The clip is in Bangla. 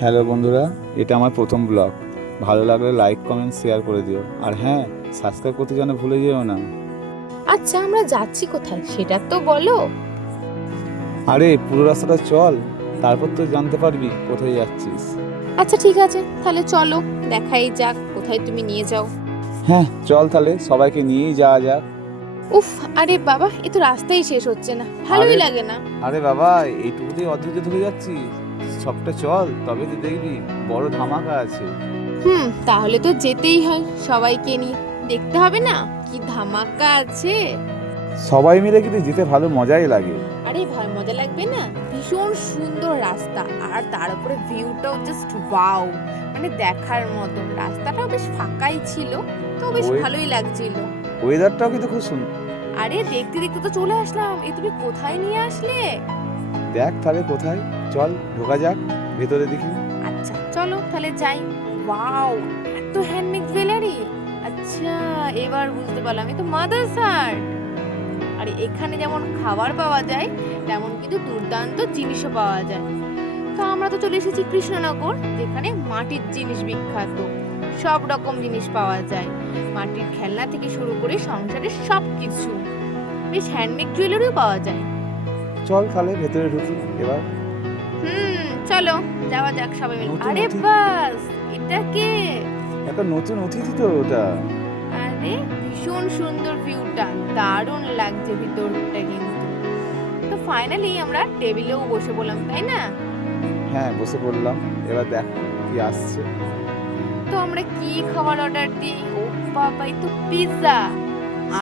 হ্যালো বন্ধুরা, এটা আমার প্রথম ব্লগ। ভালো লাগলে লাইক কমেন্ট শেয়ার করে দিও, আর হ্যাঁ, সাবস্ক্রাইব করতে যেন ভুলে যেও না। আচ্ছা, আমরা যাচ্ছি কোথায় সেটা তো বলো। আরে পুরো রাস্তাটা চল, তারপর তো জানতে পারবি কোথায় যাচ্ছিস। আচ্ছা ঠিক আছে, তাহলে চলো, দেখাই যাক কোথায় তুমি নিয়ে যাও। হ্যাঁ চল, তাহলে সবাইকে নিয়েই যাওয়া যাক। উফ, আরে বাবা, এ তো রাস্তাই শেষ হচ্ছে না, আরে ভালোই লাগে না। আরে বাবা, এইটুকুতেই অধৈর্য ধরে যাচ্ছিস। সবটা চল, তবে তো দেখবি বড় ধামাকা আছে। তাহলে তো যেতেই হয়, সবাইকে নিয়ে দেখতে হবে না কি ধামাকা আছে। সবাই মিলে কিন্তু যেতে ভালো মজাই লাগে। আরে ভাই, মজা লাগবে না? ভীষণ সুন্দর রাস্তা, আর তার উপরে ভিউটাও জাস্ট ওয়াও, মানে দেখার মতো। রাস্তাটাও বেশ ফাঁকাই ছিল, তো বেশ ওই ভালোই লাগছিল। ওয়েদারটাও কিন্তু খুব সুন্দর। আরে দেখতে দেখতে তো চলে আসলাম, এ তুমি কোথায় নিয়ে আসলে? দেখ তাহলে কোথায়, চল ঢোকা যাক ভেতরে দেখি। আচ্ছা চলো তাহলে যাই। ওয়াও, এত হ্যান্ডমেড জুয়েলারি! আচ্ছা, এবার বুঝতে পারলাম, এ তো মাদার্স আর্ট। আর এখানে যেমন খাবার পাওয়া যায়, তেমন কিন্তু দুর্দান্ত জিনিসও পাওয়া যায়। তো আমরা তো চলে এসেছি কৃষ্ণনগর, যেখানে মাটির জিনিস বিখ্যাত। সব রকম জিনিস পাওয়া যায়, মাটির খেলনা থেকে শুরু করে সংসারের সব কিছু। বেশ হ্যান্ডমেড জুয়েলারিও পাওয়া যায়। চল তাহলে ভেতরে ঢুকি এবার। চলো যাওয়া যাক সবাই মিলে। নতুন আরে অতিথি, বাস, এটা কে? একটা নতুন অতিথি তো ওটা। আরে ভীষণ সুন্দর ভিউটা, দারুণ লাগছে ভিতরটা কিন্তু। তো ফাইনালি আমরা টেবিলেও বসে বললাম, তাই না? হ্যাঁ বসে পড়লাম, এবার দেখ কি আসছে। তো আমরা কি খাবার অর্ডার দিই? ও বাবা, এই তো পিৎজা!